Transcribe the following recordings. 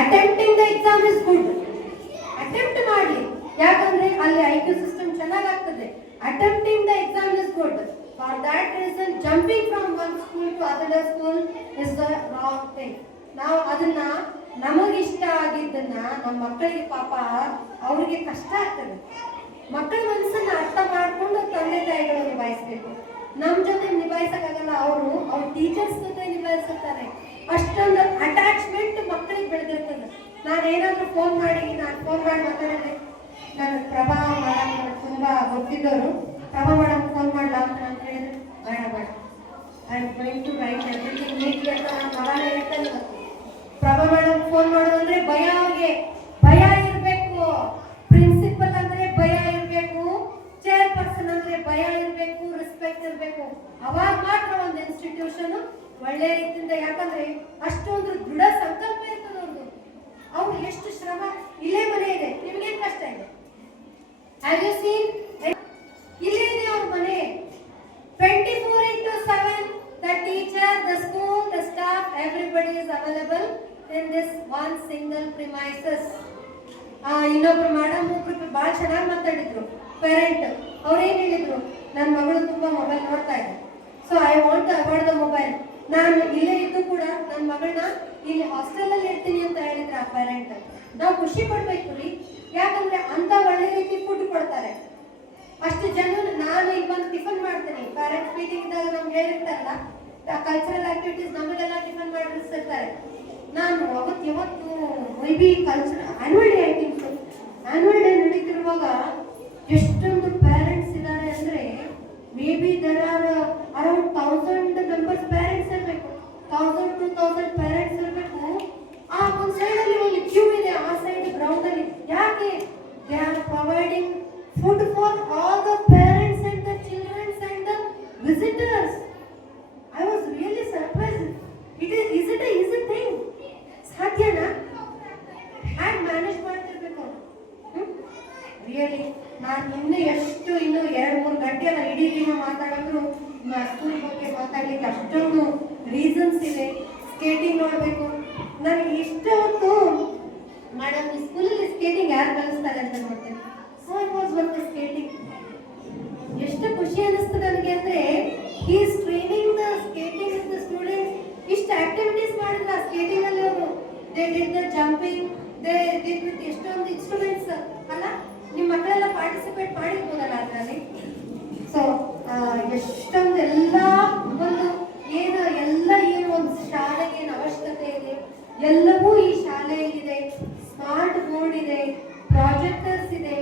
Attempting the exam is good. Attempt ಮಾಡಿ, ಯಾಕಂದ್ರೆ ಅಲ್ಲಿ IQ ಸಿಸ್ಟಮ್ ಚೆನ್ನಾಗಾಗ್ತದೆ. Attempting the exam is good. For that reason jumping from one school to other school is the wrong thing. ನಾವು ಅದನ್ನ ನಮಗಿಷ್ಟ ಆಗಿದ್ದನ್ನ ನಮ್ಮ ಮಕ್ಕಳಿಗೆ ಪಾಪ ಅವ್ರಿಗೆ ಕಷ್ಟ ಆಗ್ತದೆ. ಮಕ್ಕಳ ಮನಸ್ಸನ್ನ ಅರ್ಥ ಮಾಡ್ಕೊಂಡು ತಂದೆ ತಾಯಿಗಳು ನಿಭಾಯಿಸ್ಬೇಕು. ನಮ್ಮ ಜೊತೆ ನಿಭಾಯಿಸಕ್ಕಾಗಲ್ಲ, ಅವರು ಅವ್ರ ಟೀಚರ್ಸ್ ಜೊತೆ ನಿಭಾಯಿಸುತ್ತಾರೆ. ಅಷ್ಟೊಂದು ಅಟ್ಯಾಚ್ಮೆಂಟ್ ಮಕ್ಕಳಿಗೆ ಬೆಳೆದಿರ್ತದೆ. ನಾನು ಏನಾದರೂ ಫೋನ್ ಮಾಡಿ ಮಾತಾಡಿದ್ರೆ, ನಾನು ಪ್ರಭಾ ಮೇಡಮ್ ತುಂಬಾ ಗೊತ್ತಿದ್ದವರು, ಪ್ರಭಾ ಮೇಡಮ್ ಫೋನ್ ಮಾಡಲ್ಲ ಅಂತ ನಾನು ಹೇಳಿದ್ರೆ, ಬೇಡ I am going to write everything neatly ಅಂತ ನಾನು ಮಗನೇ ಹೇಳ್ತಾನೆ. ಪ್ರಭಾ ಮೇಡಮ್ ಫೋನ್ ಮಾಡೋದಂದ್ರೆ ಭಯ, ಅವ್ರಿಗೆ ಭಯ ಇರಬೇಕು. ಪ್ರಿನ್ಸಿಪಲ್ ಅಂದ್ರೆ ಭಯ ಇರಬೇಕು, ಚೇರ್ಪರ್ಸನ್ ಅಂದ್ರೆ ಭಯ ಇರಬೇಕು, ರೆಸ್ಪೆಕ್ಟ್ ಇರಬೇಕು. ಅವಾಗ ಮಾತ್ರ ಒಂದು ಇನ್ಸ್ಟಿಟ್ಯೂಷನ್ ಒಳ್ಳೆ ರೀತಿಯಿಂದ, ಯಾಕಂದ್ರೆ ಅಷ್ಟೊಂದು ದೃಢ ಸಂಕಲ್ಪ ಇರ್ತದೆ ಅವ್ರದ್ದು. ಅವ್ರು ಎಷ್ಟು ಶ್ರಮ. ಇಲ್ಲೇ ಮನೆ ಇದೆ, ನಿಮ್ಗೇನ್ ಕಷ್ಟ ಇದೆ? Have you seen? ಇಲ್ಲೇ ಇದೆ ಅವ್ರ ಮನೆ. 24/7 the teacher, the school, the staff, everybody is available in this one single premises. ಇನ್ನೊಬ್ರು ಮೇಡಮ್ ಒಬ್ರು ಭಾಳ ಚೆನ್ನಾಗಿ ಮಾತಾಡಿದ್ರು. ಪೇರೆಂಟ್ ಅವ್ರು ಏನ್ ಹೇಳಿದ್ರು, ನನ್ನ ಮಗಳು ತುಂಬಾ ಮೊಬೈಲ್ ನೋಡ್ತಾ ಇದೆ, so I want to avoid the mobile. ನಾನು ಇಲ್ಲೇ ಇದ್ದು ಕೂಡ ನನ್ನ ಮಗಳನ್ನ ಇಲ್ಲಿ ಹಾಸ್ಟೆಲ್ ಅಲ್ಲಿ ಇರ್ತೀನಿ ಅಂತ ಹೇಳಿದ್ರೆ ಆ ಪೇರೆಂಟ್, ನಾವು ಖುಷಿ ಪಡ್ಬೇಕು ರೀ. ಯಾಕಂದ್ರೆ ಅಂತ ಒಳ್ಳೆ ರೀತಿ ಫುಡ್ ಕೊಡ್ತಾರೆ. ಅಷ್ಟು ಜನ ನಾನು ಈಗ ಬಂದು ಟಿಫನ್ ಮಾಡ್ತೀನಿ. ಪೇರೆಂಟ್ಸ್ ಮೀಟಿಂಗ್ ಇದ್ದಾಗ ನಮ್ಗೆ ಹೇಳಿರ್ತಾರಲ್ಲ, ಕಲ್ಚರಲ್ ಆಕ್ಟಿವಿಟೀಸ್ ನಮಗೆಲ್ಲ ಟಿಫನ್ ಮಾಡಿರ್ತಾರೆ. ನಾನು ಯಾವತ್ತು maybe annual day I think so, annual day ನಡೀತಿರುವಾಗ ಎಷ್ಟೊಂದು ಪೇರೆಂಟ್ಸ್ ಇದ್ದಾರೆ ಅಂದ್ರೆ, maybe there are around 1000 members parents ಇರಬೇಕು. 1000-2000 ಪೇರೆಂಟ್ಸ್ ಇರಬೇಕು. ಆ ಒಂದು ಸೈಡ್ ಅಲ್ಲಿ ಒಂದು ಕ್ಯೂ ಇದೆ, ಆ ಸೈಡ್ ಗ್ರೌಂಡ್ ಅಲ್ಲಿ. ಯಾಕೆ? They are providing food for all the parents and the children and the visitors. I was really surprised. Is it a easy thing? ಸಾಧ್ಯನಾ? ಹ್ಯಾಂಗ್ ಮ್ಯಾನೇಜ್ ಮಾಡ್ತಿರ್ಬೇಕು? ರಿಯಲಿ ನಾನು ಇನ್ನೂ 2-3 ಗಂಟೆ ನಾನು ಇಡೀ ದಿನ ಮಾತಾಡಿದ್ರು ಸ್ಕೂಲ್ ಬಗ್ಗೆ ಮಾತಾಡ್ಲಿಕ್ಕೆ ಅಷ್ಟೊಂದು ರೀಸನ್ಸ್ ಇದೆ. ಸ್ಕೇಟಿಂಗ್ ನೋಡಬೇಕು. ನನಗೆ ಇಷ್ಟ ಹೊತ್ತು ಮೇಡಮ್ ಈ ಸ್ಕೂಲಲ್ಲಿ ಸ್ಕೇಟಿಂಗ್ ಯಾರು ಕಲಿಸ್ತಾರೆ ಅಂತ ನೋಡ್ತೀನಿ. So I was with the skating. ಎಷ್ಟು ಖುಷಿ ಅನಿಸ್ತು ನನಗೆ ಅಂದ್ರೆ, he is training the skating with the students. ಇಷ್ಟು ಆಕ್ಟಿವಿಟೀಸ್ ಮಾಡಿದ್ರು ಆ ಸ್ಕೇಟಿಂಗ್ ಅಲ್ಲಿ ಅವರು. they did the jumping, they did with ಎಷ್ಟೊಂದು ಇನ್ಸ್ಟ್ರೂಮೆಂಟ್ಸ್ ಅಲ್ಲ. ನಿಮ್ಮ ಮಕ್ಕಳೆಲ್ಲ ಪಾರ್ಟಿಸಿಪೇಟ್ ಮಾಡಿರ್ಬೋದಲ್ಲ ಅದರಲ್ಲಿ. ಸೊ ಎಷ್ಟೊಂದು ಎಲ್ಲ ಒಂದು ಶಾಲೆಗೆ ಏನು ಅವಶ್ಯಕತೆ ಇದೆ ಎಲ್ಲವೂ ಈ ಶಾಲೆಯಲ್ಲಿದೆ. ಸ್ಮಾರ್ಟ್ ಬೋರ್ಡ್ ಇದೆ, ಪ್ರಾಜೆಕ್ಟರ್ಸ್ ಇದೆ,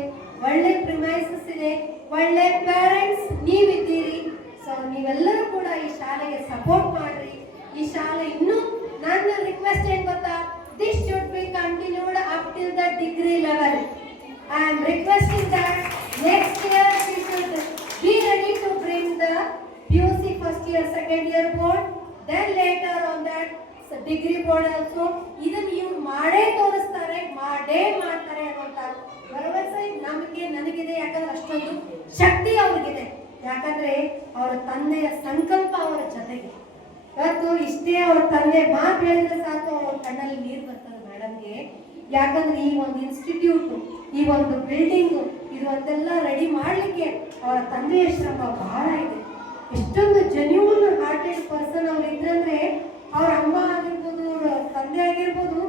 ಒಳ್ಳೆ ಪ್ರಿಮೈಸಸ್ ಇದೆ, ಒಳ್ಳೆ ಪೇರೆಂಟ್ಸ್ ನೀವಿದ್ದೀರಿ. ಸೊ ನೀವೆಲ್ಲರೂ ಕೂಡ ಈ ಶಾಲೆಗೆ ಸಪೋರ್ಟ್ ಮಾಡ್ರಿ. ಈ ಶಾಲೆ ಇನ್ನೂ ನನ್ನ ರಿಕ್ವೆಸ್ಟ್ ಏನ್ ಗೊತ್ತಾ, this should be continued up till the degree level. I am requesting that next year we should be ready to bring the PUC first year second year board, then later on that degree board also. ಇದನ್ನ ಇವ್ರು ಮಾಡೇ ತೋರಿಸ್ತಾರೆ, ಮಾಡೇ ಮಾಡ್ತಾರೆ ಅನ್ನೋಂಥ ಭರವಸೆ ನನಗಿದೆ. ಯಾಕಂದ್ರೆ ಅಷ್ಟೊಂದು ಶಕ್ತಿ ಅವ್ರಿಗಿದೆ. ಯಾಕಂದ್ರೆ ಅವರ ತಂದೆಯ ಸಂಕಲ್ಪ ಅವರ ಜೊತೆಗೆ. ಇವತ್ತು ಇಷ್ಟೇ ಅವ್ರ ತಂದೆ ಮಾತು ಹೇಳಿದ್ರೆ ಸಾಕು, ಅವ್ರ ಕಣ್ಣಲ್ಲಿ ನೀರು ಬರ್ತದೆ ಮೇಡಮ್ಗೆ. ಯಾಕಂದ್ರೆ ಈ ಒಂದು ಇನ್ಸ್ಟಿಟ್ಯೂಟ್, ಈ ಒಂದು ಬಿಲ್ಡಿಂಗ್, ಇದು ಒಂದೆಲ್ಲ ರೆಡಿ ಮಾಡ್ಲಿಕ್ಕೆ ಅವರ ತಂದೆಯ ಶ್ರಮ ಬಹಳ ಇದೆ. ಎಷ್ಟೊಂದು ಜೆನ್ಯೂನ್ ಹಾರ್ಟೆಡ್ ಪರ್ಸನ್ ಅವ್ರು ಇದ್ರಂದ್ರೆ, ಅವ್ರ ಅಮ್ಮ ಆಗಿರ್ಬೋದು, ಅವ್ರ ತಂದೆ ಆಗಿರ್ಬೋದು,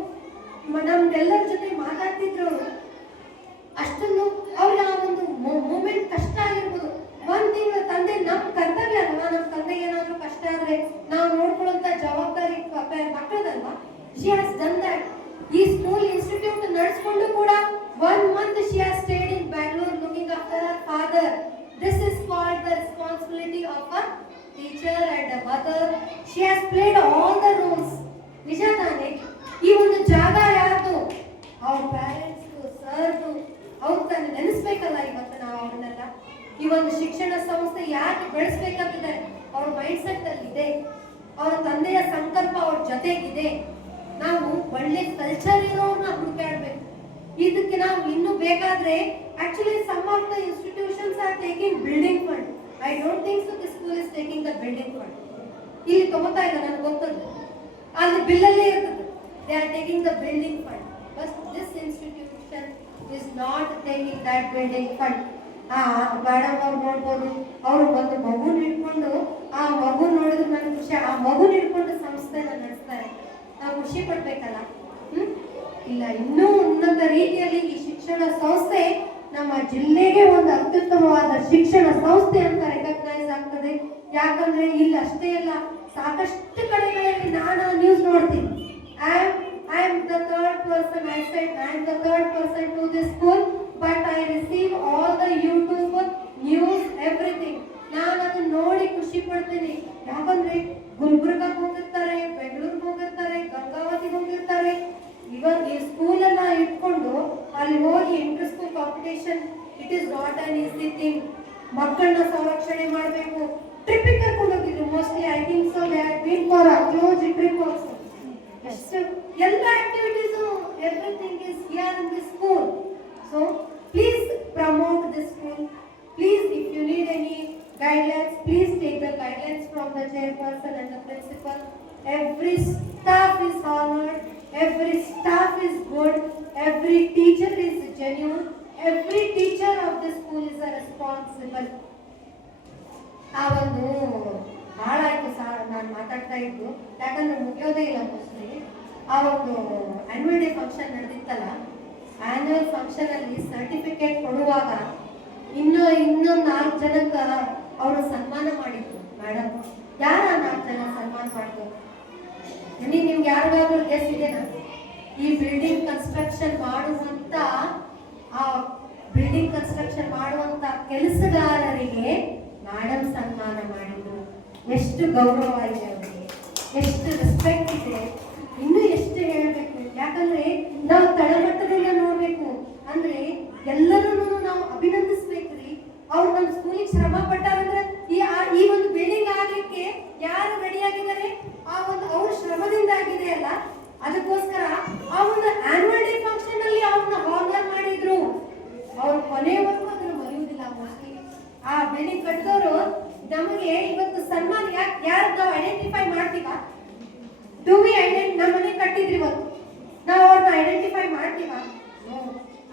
ನಮ್ದೆಲ್ಲರ ಜೊತೆ ಮಾತಾಡ್ತಿದ್ರು ಅವರು. ಅಷ್ಟೊಂದು ಅವ್ರ ಆ ಒಂದು ಮೂಮೆಂಟ್ ಕಷ್ಟ ಆಗಿರ್ಬೋದು. ಒಂದ್ ತಿಂಗಳು ತಂದೆ ನಮ್ಮ ಕರ್ತವ್ಯ ಅಲ್ವಾ, ನಮ್ಮ ತಂದೆಗೆ ಏನಾದ್ರೂ ಕಷ್ಟ ಆದ್ರೆ ನಾವು ನೋಡ್ಕೊಳ್ಳುವಂತ ಜವಾಬ್ದಾರಿ ಮಕ್ಕಳದಲ್ವಾ. She has done that. ಈ ಸ್ಕೂಲ್ ಇನ್ಸ್ಟಿಟ್ಯೂಟ್ ನಡೆಸ್ಕೊಂಡು ಕೂಡ 1 month she has stayed in Bangalore looking after her father. This is called the responsibility of a teacher and a mother. She has played all the roles. ನಿಜ ತಾನೆ? ಈ ಒಂದು ಜಾಗ ಯಾರ್ದು? ಅವ್ರ ಪೇರೆಂಟ್ಸ್, ಸರ್ದು, ಅವ್ರು ತಾನು ನೆನೆಸ್ಬೇಕಲ್ಲ. ಇವತ್ತು ನಾವು ಅವನ್ನೆಲ್ಲ ಈ ಒಂದು ಶಿಕ್ಷಣ ಸಂಸ್ಥೆ ಯಾಕೆ ಬೆಳೆಸ್ಬೇಕಂತಿದೆ, ಅವ್ರ ಮೈಂಡ್ ಸೆಟ್ ಅಲ್ಲಿ ಇದೆ. ಅವರ ತಂದೆಯ ಸಂಕಲ್ಪ ಅವ್ರ ಜೊತೆಗಿದೆ. ನಾವು ಒಳ್ಳೆ ಕಲ್ಚರ್ ಇರೋರ್ನ ಹುಡುಕಾಡ್ಬೇಕು. ಇದಕ್ಕೆ ನಾವು ಇನ್ನು ಬೇಕಾದ್ರೆ actually some of the institutions are taking building fund. I don't think so this school is taking the building fund. ಇಲ್ಲಿ ತಗೋತಾ ಇಲ್ಲ, ನನಗೆ ಗೊತ್ತದು. ಅಲ್ಲಿ ಬಿಲ್ಲಲ್ಲೇ ಇರ್ತದೆ. they are taking the building fund, but this institution is not taking that building fund. Madam ಅವ್ರು ನೋಡ್ಬೋದು, ಅವರು ಒಂದು ಮಗುನ ಹಿಡ್ಕೊಂಡು ಆ ಮಗು ನೋಡಿದ್ರೆ ನನಗೆ ಖುಷಿ, ಆ ಮಗುನ ಹಿಡ್ಕೊಂಡು ಸಂಸ್ಥೆನ ನಡೆಸ್ತಾರೆ. ನಾವು ಖುಷಿ ಪಡ್ಬೇಕಲ್ಲ. ಇಲ್ಲ, ಇನ್ನೂ ಉನ್ನತ ರೀತಿಯಲ್ಲಿ ಈ ಶಿಕ್ಷಣ ಸಂಸ್ಥೆ ನಮ್ಮ ಜಿಲ್ಲೆಗೆ ಒಂದು ಅತ್ಯುತ್ತಮವಾದ ಶಿಕ್ಷಣ ಸಂಸ್ಥೆ ಅಂತ ರೆಕಗ್ನೈಸ್ ಆಗ್ತದೆ. ಯಾಕಂದ್ರೆ ಇಲ್ಲಿ ಅಷ್ಟೇ ಅಲ್ಲ, ಸಾಕಷ್ಟು ಕಡೆಗಳಲ್ಲಿ ನಾನು ನ್ಯೂಸ್ ನೋಡ್ತೀನಿ. I am the third person. I said I am the third person to this school, but I receive all the YouTube news, everything. ನಾನು ಅದನ್ನ ನೋಡಿ ಖುಷಿ ಪಡ್ತೀನಿ. ಯಾಕಂದ್ರೆ ಗುಲ್ಬರ್ಗಾಗೆ ಹೋಗಿರ್ತಾರೆ, ಬೆಂಗಳೂರಿಗೆ ಹೋಗಿರ್ತಾರೆ, ಗಂಗಾವತಿಗೆ ಹೋಗಿರ್ತಾರೆ. ಇವನ್ ಈ ಸ್ಕೂಲ್ ಅನ್ನ ಇಟ್ಕೊಂಡು ಅಲ್ಲಿ ಹೋಗಿ inter school competition, it is not an easy thing. ಮಕ್ಕಳನ್ನ ಸಂರಕ್ಷಣೆ ಮಾಡಬೇಕು. ಟ್ರಿಪ್ಪಿಗೆ ಕರ್ಕೊಂಡು ಹೋಗಿದ್ರು. Mostly I think so they have been for a close trip also. ಎಲ್ಲ activities, everything is here in this school. So please promote this school. Please, if you need any guidelines, please take the guidelines from the chairperson and the principal. Every staff is honored, every staff is good, every teacher is genuine, every teacher of the school is a responsible. ಆ ಒಂದು ಭಾಳ ಆಯ್ತು sir ನಾನು ಮಾತಾಡ್ತಾ ಇದ್ದು, ಯಾಕಂದ್ರೆ ಮುಗಿಯೋದೇ ಇಲ್ಲ mostly. ಆ ಒಂದು ಆನ್ಯುವಲ್ ಡೇ ಫಂಕ್ಷನ್ ನಡೆದಿತ್ತಲ್ಲ, ಆನ್ಯುವಲ್ ಫಂಕ್ಷನ್ ಅಲ್ಲಿ ಸರ್ಟಿಫಿಕೇಟ್ ಕೊಡುವಾಗ ಇನ್ನೊಂದು 4 ಜನಕ್ಕೆ ಅವರು ಸನ್ಮಾನ ಮಾಡಿದ್ರು. ಮೇಡಮ್, ಯಾರ 4 ಜನ ಸನ್ಮಾನ ಮಾಡಿದ್ರು? ನಿಮ್ಗೆ ಯಾರಿಗಾದ್ರೂ ಗೆಸ್ ಇದೆನಾ? ಈ ಬಿಲ್ಡಿಂಗ್ ಕನ್ಸ್ಟ್ರಕ್ಷನ್ ಮಾಡುವಂತ ಕೆಲಸಗಾರರಿಗೆ ಮೇಡಮ್ ಸನ್ಮಾನ ಮಾಡಿದ್ರು. ಎಷ್ಟು ಗೌರವ ಇದೆ ಅವರಿಗೆ, ಎಷ್ಟು ರೆಸ್ಪೆಕ್ಟ್ ಇದೆ, ಇನ್ನೂ ಎಷ್ಟು ಹೇಳಬೇಕು. ಯಾಕಂದ್ರೆ ನಾವು ತಳಮಟ್ಟದಿಂದ ನೋಡ್ಬೇಕು. ಅಂದ್ರೆ ಎಲ್ಲರನ್ನೂ ನಾವು ಅಭಿನಂದಿಸ್ಬೇಕ್ರಿ. ಅವ್ರು ನಮ್ಮ ಸ್ಕೂಲಿಗೆ ಶ್ರಮ ಪಟ್ಟಾರಂದ್ರೆ ಈ ಒಂದು ಬಿಲ್ಡಿಂಗ್ ಆಗ್ಲಿಕ್ಕೆ ಯಾರು ರೆಡಿ ಆಗಿದ್ದಾರೆ, ಆ ಒಂದು ಅವ್ರ ಶ್ರಮದಿಂದ ಆಗಿದೆ ಅಲ್ಲ. ಅದಕ್ಕೋಸ್ಕರ ಆ ಒಂದು ಆನ್ಯುವಲ್ ಡೇ ಫಂಕ್ಷನ್ ಅಲ್ಲಿ ಅವ್ರನ್ನ ಹಾನರ್ ಮಾಡಿದ್ರು. ಅವ್ರ ಕೊನೆಯವರೆಗೂ ಅದನ್ನು ಮರೆಯುವುದಿಲ್ಲ. ಮೋಸ್ಟ್ಲಿ ಆ ಬಿಲ್ಡಿಂಗ್ ಕಟ್ಟಿದವರು ನಮಗೆ ಇವತ್ತು ಸನ್ಮಾನ ಯಾರು ನಾವು ಐಡೆಂಟಿಫೈ ಮಾಡ್ತೀವ? ನಮ್ಮ ಮನೆ ಕಟ್ಟಿದ್ರಿ ಇವತ್ತು, ನಾವು ಅವ್ರನ್ನ ಐಡೆಂಟಿಫೈ ಮಾಡ್ತೀವ?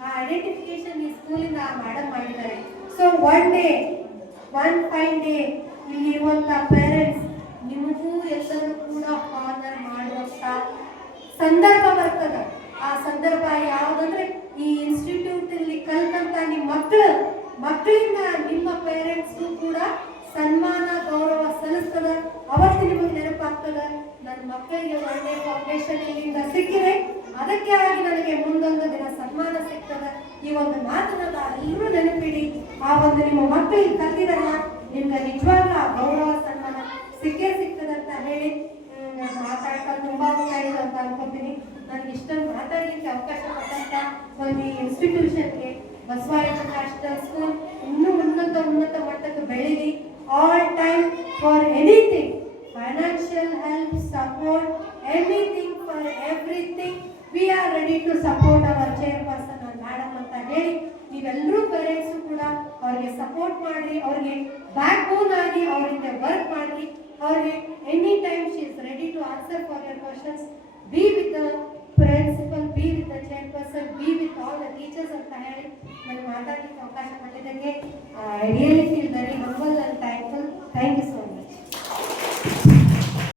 ಆ ಐಡೆಂಟಿಫಿಕೇಶನ್ ಈ ಸ್ಕೂಲಿಂದ ಮೇಡಮ್ ಮಾಡಿದ್ದಾರೆ. ಸೊ ಒನ್ ಫೈನ್ ಡೇ ಇಲ್ಲಿ ಇರುವಂತ ಪೇರೆಂಟ್ಸ್ ನಿಮಗೂ ಎಲ್ಲರೂ ಕೂಡ ಹಾನರ್ ಮಾಡುವಂತ ಸಂದರ್ಭ ಬರ್ತದೆ. ಆ ಸಂದರ್ಭ ಯಾವುದಂದ್ರೆ ಈ ಇನ್ಸ್ಟಿಟ್ಯೂಟ್ ಅಲ್ಲಿ ಕಲ್ತಂತ ನಿಮ್ಮ ಮಕ್ಕಳಿಂದ ನಿಮ್ಮ ಪೇರೆಂಟ್ಸ್ಗೂ ಕೂಡ ಸನ್ಮಾನ ಗೌರವ ಸಲ್ಲಿಸ್ತದ. ಅವತ್ತು ನಿಮಗೆ ನೆನಪಾಗ್ತದ, ನನ್ನ ಮಕ್ಕಳಿಗೆ ಒಳ್ಳೆ ಫೌಂಡೇಶನ್ ಇಲ್ಲಿಂದ ಸಿಕ್ಕಿದೆ, ಅದಕ್ಕೆ ಆಗಿ ನನಗೆ ಮುಂದೊಂದು ದಿನ ಸನ್ಮಾನ ಸಿಗ್ತದ. ಈ ಒಂದು ಮಾತನ್ನ ಎಲ್ಲರೂ ನೆನಪಿಡಿ. ಆ ಒಂದು ನಿಮ್ಮ ಮಕ್ಕಳಿಗೆ ಕಲ್ತಿದಾರಲ್ಲ, ನಿಮ್ಗೆ ನಿಜವಾಗ್ಲೂ ಆ ಗೌರವ ಸನ್ಮಾನ ಸಿಕ್ಕೇ ಸಿಗ್ತದಂತ ಹೇಳಿ ಮಾತಾಡ್ತಾ ತುಂಬಾ ಖುಷಿ ಅಂತ ಅನ್ಕೊತೀನಿ. ನನಗೆ ಇಷ್ಟೊಂದು ಮಾತಾಡಲಿಕ್ಕೆ ಅವಕಾಶ ಕೊಟ್ಟಂತ ಒಂದು ಇನ್ಸ್ಟಿಟ್ಯೂಷನ್ಗೆ ಬಸವರಾಜ ನ್ಯಾಷನಲ್ ಸ್ಕೂಲ್ ಇನ್ನೂ ಉನ್ನತ ಮಟ್ಟಕ್ಕೆ ಬೆಳೀಲಿ. All time for anything, financial help, support, anything, for everything we are ready to support our chairperson madam ಅಂತ ಹೇಳಿ ನೀವೆಲ್ಲರೂ ಪೇರೆಂಟ್ಸು ಕೂಡ ಅವ್ರಿಗೆ ಸಪೋರ್ಟ್ ಮಾಡಿ, ಅವ್ರಿಗೆ ಬ್ಯಾಕ್ ಬೋನ್ ಆಗಿ ಅವರಿಂದ ವರ್ಕ್ ಮಾಡಿ. ಅವ್ರಿಗೆ any time she is ready to answer for your questions. Be with the principal, be with the chairperson, be with all the teachers ಅಂತ ಹೇಳಿ ನನಗೆ ಮಾತಾಡಲಿಕ್ಕೆ ಅವಕಾಶ ಮಾಡಿದ್ದಕ್ಕೆ I really feel very humble and thankful. Thank you so much.